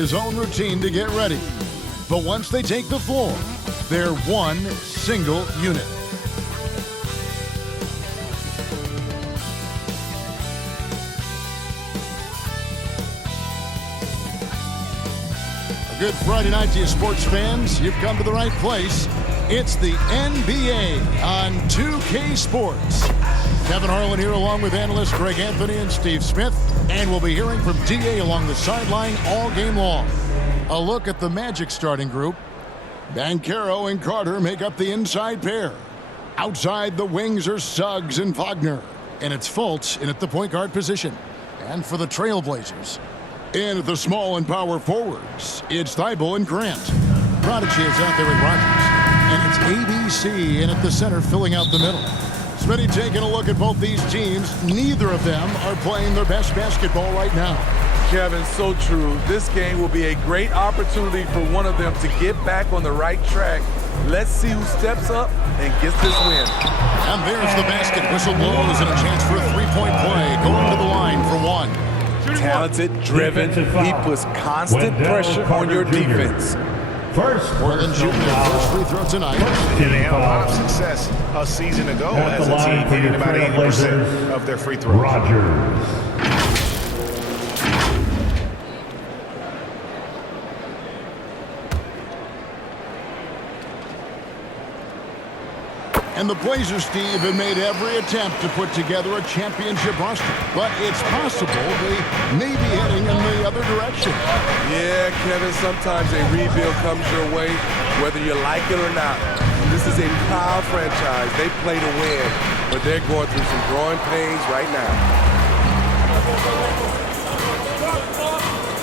his own routine to get ready. But once they take the floor, they're one single unit. A good Friday night to you sports fans. You've come to the right place. It's the NBA on 2K Sports. Kevin Harlan here along with analysts Greg Anthony and Steve Smith. And we'll be hearing from DA along the sideline all game long. A look at the Magic starting group. Banchero and Carter make up the inside pair. Outside the wings are Suggs and Wagner. And it's Fultz in at the point guard position. And for the Trailblazers, in at the small and power forwards, it's Thibault and Grant. Prodigy is out there with Rogers. And it's ABC in at the center filling out the middle. Smitty taking a look at both these teams. Neither of them are playing their best basketball right now. Kevin, so true. This game will be a great opportunity for one of them to get back on the right track. Let's see who steps up and gets this win. And there's the basket. Whistle blows and a chance for a three-point play. Going to the line for one. Talented, driven. He puts constant pressure on your defense. Portland shooting their first free throw tonight. They had a lot of success a season ago as a team, hitting about 80% of their free throws. Rogers. And the Blazers, Steve, have made every attempt to put together a championship roster. But it's possible they may be heading in the other direction. Yeah, Kevin, sometimes a rebuild comes your way, whether you like it or not. This is a proud franchise. They play to win, but they're going through some growing pains right now.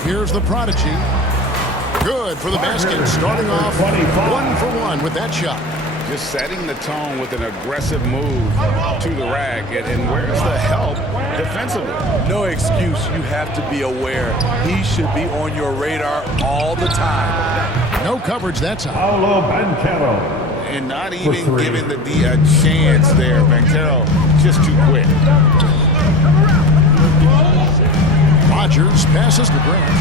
Here's the Prodigy. Good for the basket, starting off 1 for 1 with that shot. Just setting the tone with an aggressive move to the rack. And where's the help defensively? No excuse. You have to be aware. He should be on your radar all the time. No coverage that time. Paolo Banchero. And not even giving the D a chance there. Banchero just too quick. Rogers passes to Grant.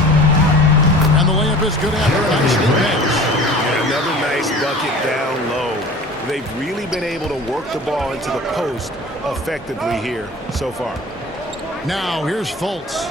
And the layup is good after an ice-cold pass. Another nice bucket down low. They've really been able to work the ball into the post effectively here so far. Now here's Fultz.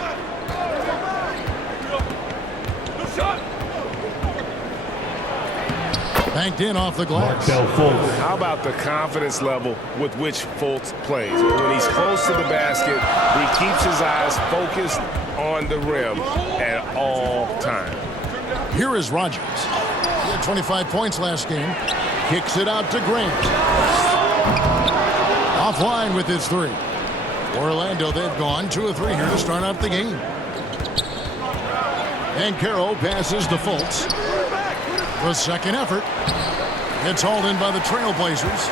Banked in off the glass. How about the confidence level with which Fultz plays? When he's close to the basket, he keeps his eyes focused on the rim at all times. Here is Rogers. He had 25 points last game. Kicks it out to Grant. Offline with his three. Orlando, they've gone 2 of 3 here to start out the game. And Carroll passes to Fultz. The second effort. It's hauled in by the Trailblazers.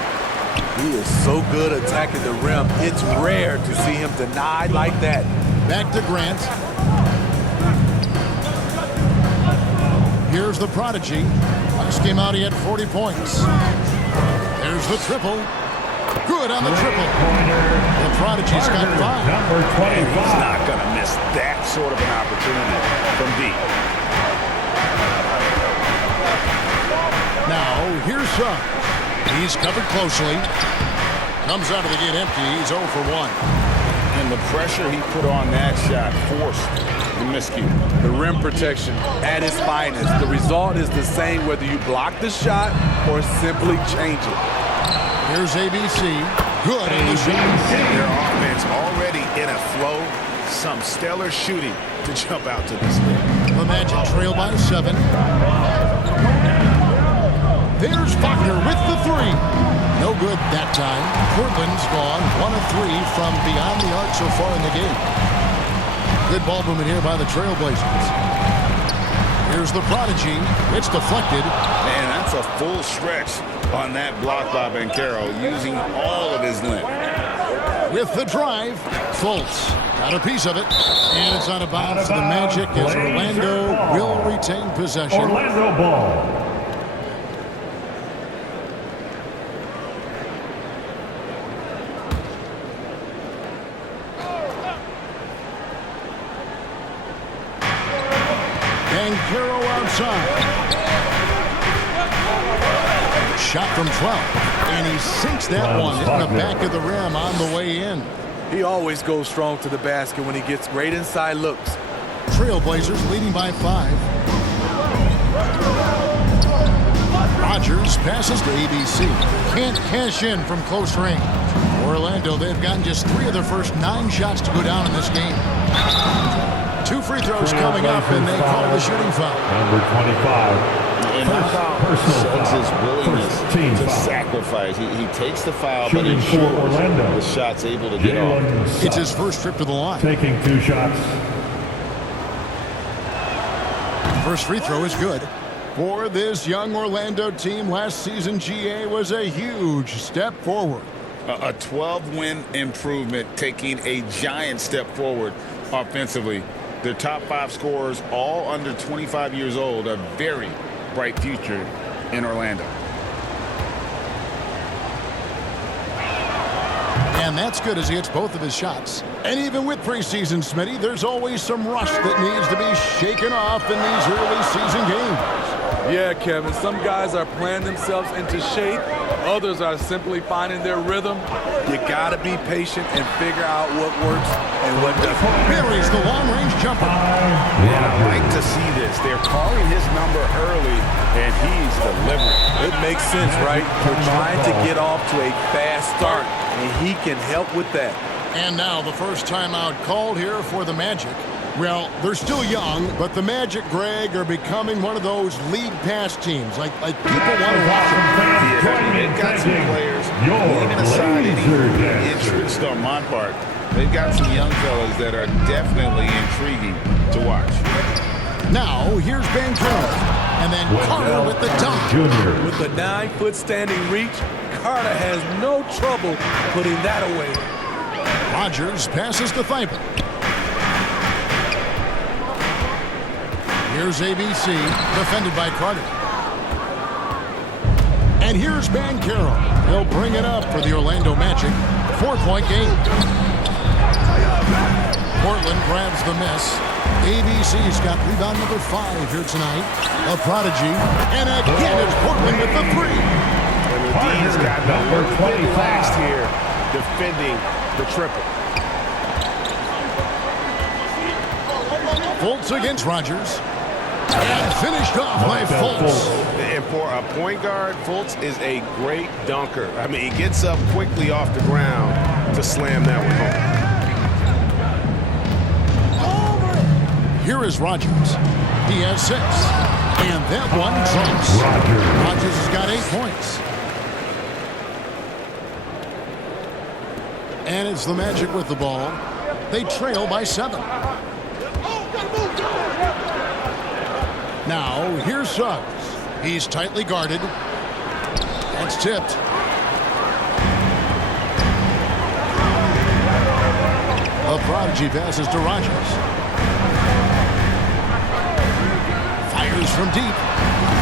He is so good attacking the rim. It's rare to see him denied like that. Back to Grant. Here's the Prodigy. Last game out, he had 40 points. There's the triple. Good on the triple. The Prodigy's got 5. Number 25. He's not going to miss that sort of an opportunity from deep. Now, here's Suggs. He's covered closely. Comes out of the gate empty. He's 0 for 1. And the pressure he put on that shot forced the miscue. The rim protection at its finest. The result is the same whether you block the shot or simply change it. Here's ABC. Good in the shot. Their offense already in a flow. Some stellar shooting to jump out to this lead. The Magic trail by 7. There's Wagner with the 3. No good that time. Portland's gone 1 of 3 from beyond the arc so far in the game. Good ball movement here by the Trailblazers. Here's the Prodigy. It's deflected. Man, that's a full stretch on that block by Banchero, using all of his length. With the drive, Fultz got a piece of it, and it's out of bounds to the Magic as Orlando will retain possession. Orlando ball. Banchero outside. Shot from 12, and he sinks that one in the back of the rim on the way in. He always goes strong to the basket when he gets great inside looks. Trailblazers leading by 5. Rogers passes to ABC. Can't cash in from close range. Orlando, they've gotten just 3 of their first 9 shots to go down in this game. 2 free throws coming up, and they call the shooting foul. Number 25. And shows his willingness to sacrifice. He takes the foul, but ensures the shot's able to get off. It's his first trip to the line. Taking 2 shots. First free throw is good. For this young Orlando team, last season GA was a huge step forward. A 12-win improvement, taking a giant step forward offensively. Their top 5 scorers, all under 25 years old, a very bright future in Orlando. And that's good as he hits both of his shots. And even with preseason, Smitty, there's always some rust that needs to be shaken off in these early season games. Yeah, Kevin, some guys are playing themselves into shape. Others are simply finding their rhythm. You got to be patient and figure out what works and what doesn't. Buries the long-range jumper. And I like to see this. They're calling his number early, and he's delivering. It makes sense, right? You're trying to get off to a fast start, and he can help with that. And now the first timeout called here for the Magic. Well, they're still young, but the Magic, Greg, are becoming one of those league pass teams. Like people want to watch them. They've got some players, leaving aside any interest on my part, they've got some young fellas that are definitely intriguing to watch. Now, here's Banchero. And then Carter with the dunk. With the 9-foot standing reach, Carter has no trouble putting that away. Rogers passes to Thibault. Here's ABC, defended by Carter. And here's Banchero. He'll bring it up for the Orlando Magic. 4-point game. Portland grabs the miss. ABC's got rebound number 5 here tonight. A prodigy. And again, it's Portland with the 3. And the D's got the little bit last here defending the triple. Fultz against Rogers. And finished off by Fultz. And for a point guard, Fultz is a great dunker. I mean, he gets up quickly off the ground to slam that one home. Here is Rogers. He has 6. And that one drops. Rogers has got 8 points. And it's the Magic with the ball. They trail by 7. Now, here's Suggs. He's tightly guarded. That's tipped. A prodigy passes to Rogers. Fires from deep.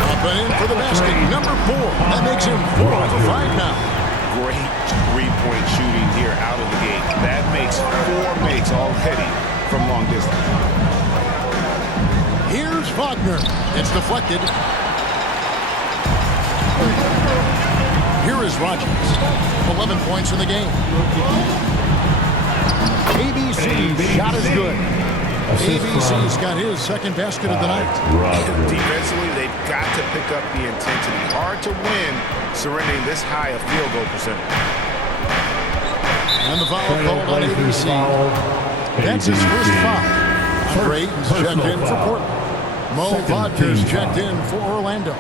Up and in for the basket. Number 4. That makes him 4 for 5 now. Great three-point shooting here out of the gate. That makes 4 makes already from long distance. Here's Wagner. It's deflected. Here is Rogers. 11 points in the game. ABC's shot is good. ABC's got his second basket of the night. Defensively, they've got to pick up the intensity. Hard to win surrendering this high a field goal percentage. And the foul called on ABC. That's his first foul. Drayton's checked in for Portland. Mo Wagner's checked in for Orlando.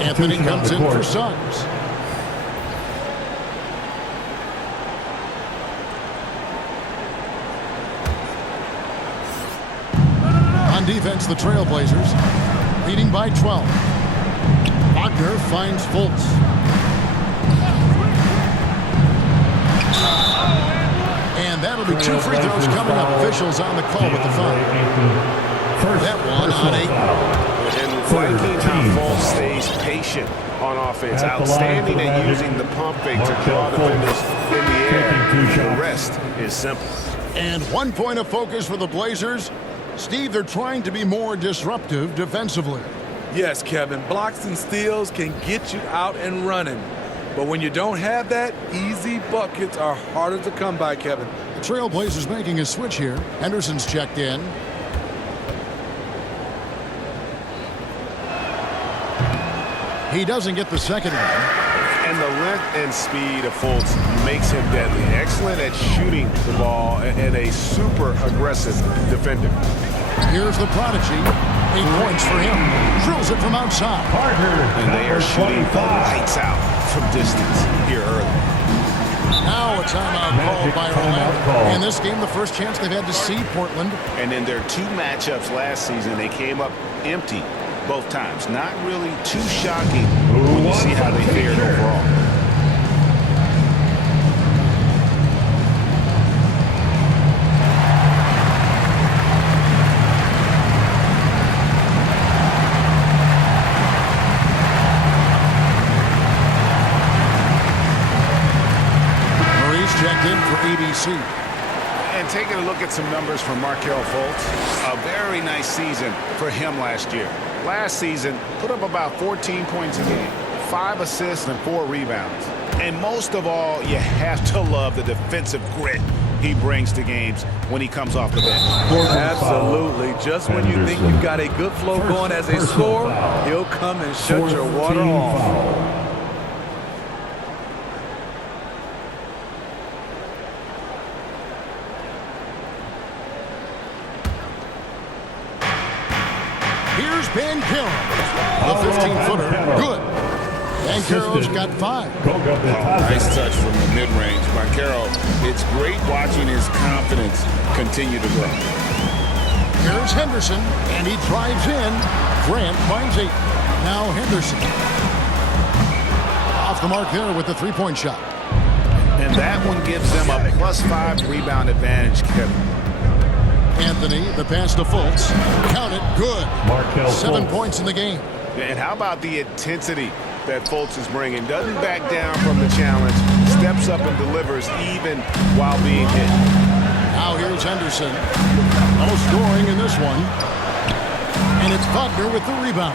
Anthony comes in for Suggs. On defense, the Trailblazers leading by 12. Wagner finds Fultz. And that'll be 2 free throws coming up. Officials on the call with the foul. That one on 8. And liking how Fultz stays patient on offense. Outstanding at using the pump fake to draw defenders in the air. The rest is simple. And 1 point of focus for the Blazers. Steve, they're trying to be more disruptive defensively. Yes, Kevin, blocks and steals can get you out and running. But when you don't have that, easy buckets are harder to come by, Kevin. The Trailblazers making a switch here. Henderson's checked in. He doesn't get the second one. And the length and speed of Fultz makes him deadly. Excellent at shooting the ball and a super aggressive defender. Here's the prodigy. 8 points for him. Drills it from outside. And they are shooting the lights out from distance here early. Now a timeout called by Orlando. In this game, the first chance they've had to see Portland. And in their 2 matchups last season, they came up empty both times. Not really too shocking when you see how they fared overall. Checked in for ABC. And taking a look at some numbers from Markelle Fultz, a very nice season for him last year. Last season, put up about 14 points a game, 5 assists and 4 rebounds. And most of all, you have to love the defensive grit he brings to games when he comes off the bench. Absolutely. Just when you think you've got a good flow going as a scorer, he'll come and shut your water off. Here's Banchero. The 15-footer. Good. Banchero's got 5. Nice touch from the mid-range. Banchero, it's great watching his confidence continue to grow. Here's Henderson, and he drives in. Grant finds 8. Now Henderson. Off the mark there with the 3-point shot. And that one gives them a +5 rebound advantage, Kevin. Anthony, the pass to Fultz. Count it. Good. 7 points in the game. And how about the intensity that Fultz is bringing? Doesn't back down from the challenge. Steps up and delivers even while being hit. Now here's Henderson. No scoring in this one. And it's Wagner with the rebound.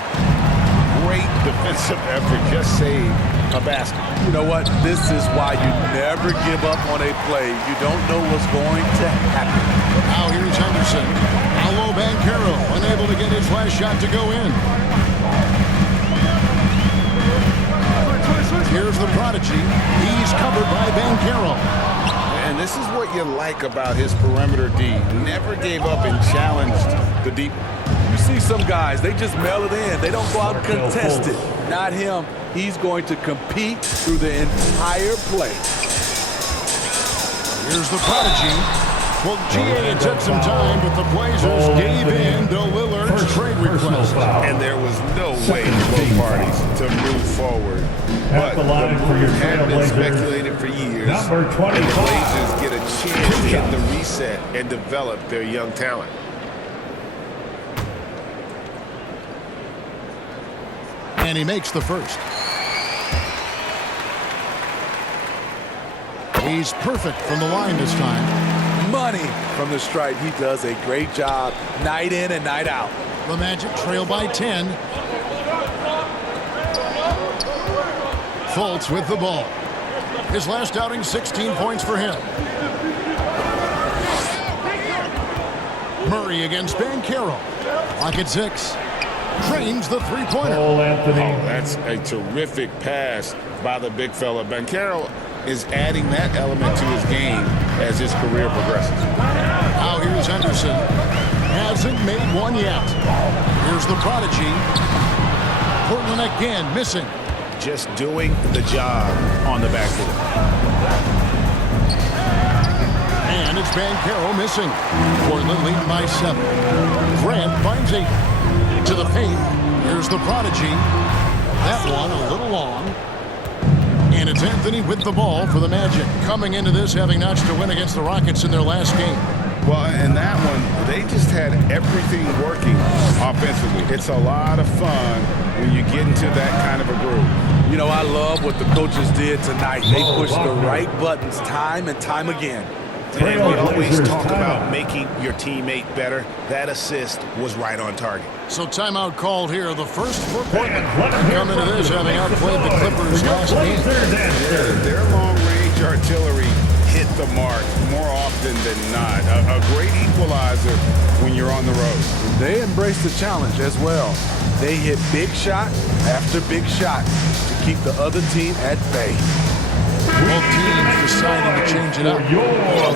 Great defensive effort. Just saved a basket. You know what? This is why you never give up on a play. You don't know what's going to happen. Now here's Henderson. Paolo Banchero unable to get his last shot to go in. Here's the prodigy. He's covered by Banchero. And this is what you like about his perimeter D. Never gave up and challenged the deep. You see some guys, they just mail it in. They don't go out and contest it. Not him. He's going to compete through the entire play. Here's the prodigy. Well, GA, it took some time, but the Blazers gave in to Lillard's trade request. And there was no way for both parties to move forward. But the move had been speculated for years. Number 25. And the Blazers get a chance to hit the reset and develop their young talent. And he makes the first. He's perfect from the line this time. Money from the stripe. He does a great job night in and night out. The Magic trail by 10. Fultz with the ball. His last outing, 16 points for him. Murray against Banchero. Lock at 6. Drains the three-pointer. Anthony. Oh, that's a terrific pass by the big fella. Banchero is adding that element to his game as his career progresses. Now here's Henderson. Hasn't made one yet. Here's the prodigy. Portland again missing. Just doing the job on the backboard. And it's Banchero missing. Portland leading by 7. Grant finds 8. To the paint. Here's the prodigy. That one a little long. And it's Anthony with the ball for the Magic. Coming into this having notched a win against the Rockets in their last game. Well, in that one, they just had everything working offensively. It's a lot of fun when you get into that kind of a groove. You know, I love what the coaches did tonight. They pushed the right buttons time and time again. And we always talk about making your teammate better. That assist was right on target. So timeout called here. The first for Portland. Come into this having outplayed the Clippers last game. Their long-range artillery hit the mark more often than not. A great equalizer when you're on the road. They embrace the challenge as well. They hit big shot after big shot to keep the other team at bay. Both teams deciding to change it up. A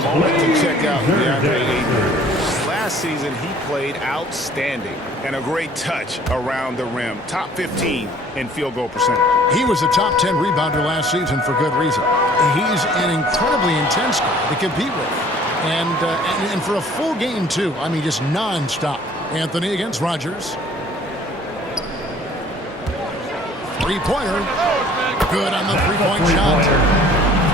moment to check out DeAndre Ayton. Last season, he played outstanding and a great touch around the rim. Top 15 in field goal percentage. He was a top 10 rebounder last season for good reason. He's an incredibly intense guy to compete with. And for a full game, too. I mean, just nonstop. Anthony against Rogers. Three-pointer. Good on the three-point shot.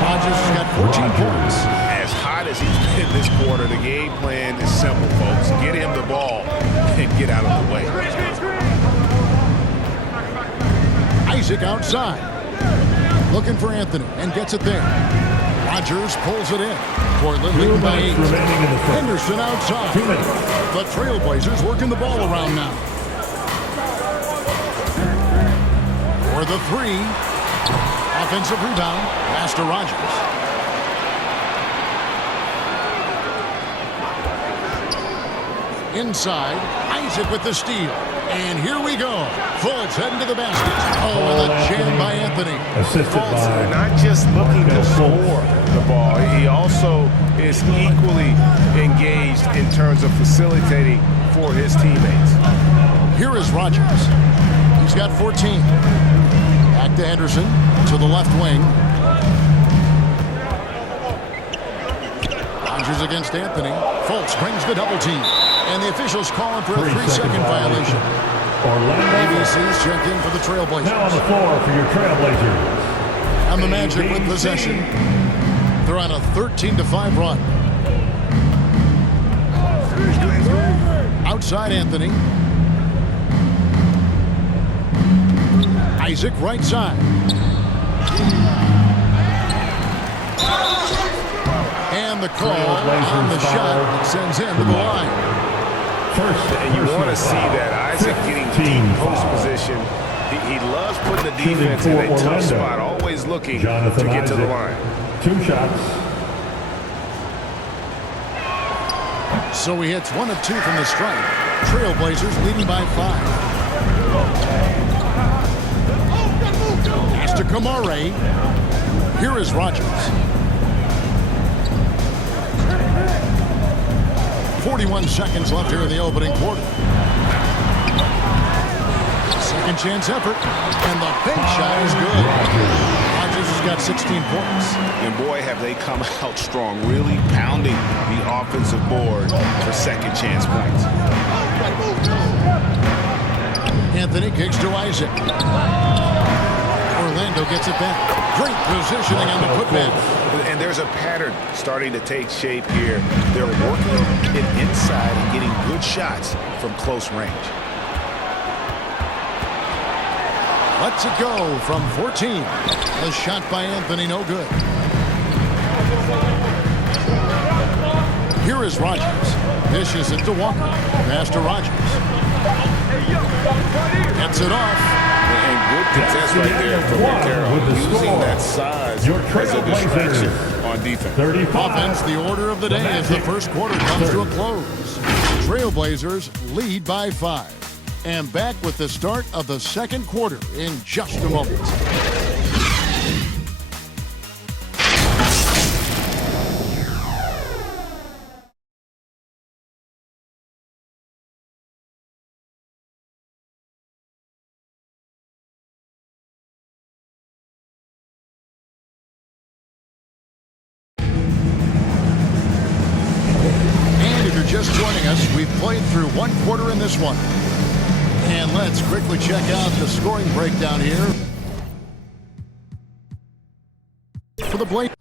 Rogers has got 14 points. As hot as he's been this quarter, the game plan is simple, folks. Get him the ball and get out of the way. Isaac outside. Looking for Anthony and gets it there. Rogers pulls it in. Portland leading by 8. Henderson outside. The Trailblazers working the ball around now. For the three. Offensive rebound. Pass to Rogers. Inside. Isaac with the steal. And here we go. Fultz heading to the basket. Oh, and the jam by Anthony. Fultz not just looking to score the ball. He also is equally engaged in terms of facilitating for his teammates. Here is Rogers. He's got 14. Back to Henderson to the left wing. Rogers against Anthony. Fultz brings the double team. And the officials calling for a 3-second violation. ABC's checked in for the Trailblazers. Now on the floor for your Trailblazers. And the Magic with possession. They're on a 13-5 run. Outside Anthony. Isaac right side. And the call on the shot that sends him to the line. And you want to see that Isaac getting deep post position. He loves putting the defense in a tough spot, always looking to get to the line. 2 shots. So he hits 1 of 2 from the strike. Trailblazers leading by 5. Pass to Kamare. Here is Rogers. 41 seconds left here in the opening quarter. Second chance effort. And the big shot is good. Rogers has got 16 points. And boy, have they come out strong, really pounding the offensive board for second chance points. Anthony kicks to Isaac. Orlando gets it back. Great positioning on the putback. And there's a pattern starting to take shape here. They're working it inside and getting good shots from close range. Lets it go from 14. The shot by Anthony, no good. Here is Rogers. Dishes it to Walker. Pass to Rogers. Gets it off. And good contest right there from Montero, using that size as a distraction on defense. Offense, the order of the day as the first quarter comes to a close. Trailblazers lead by 5. And back with the start of the second quarter in just a moment. Just joining us, we've played through 1 quarter in this one. And let's quickly check out the scoring breakdown here for the Blazers.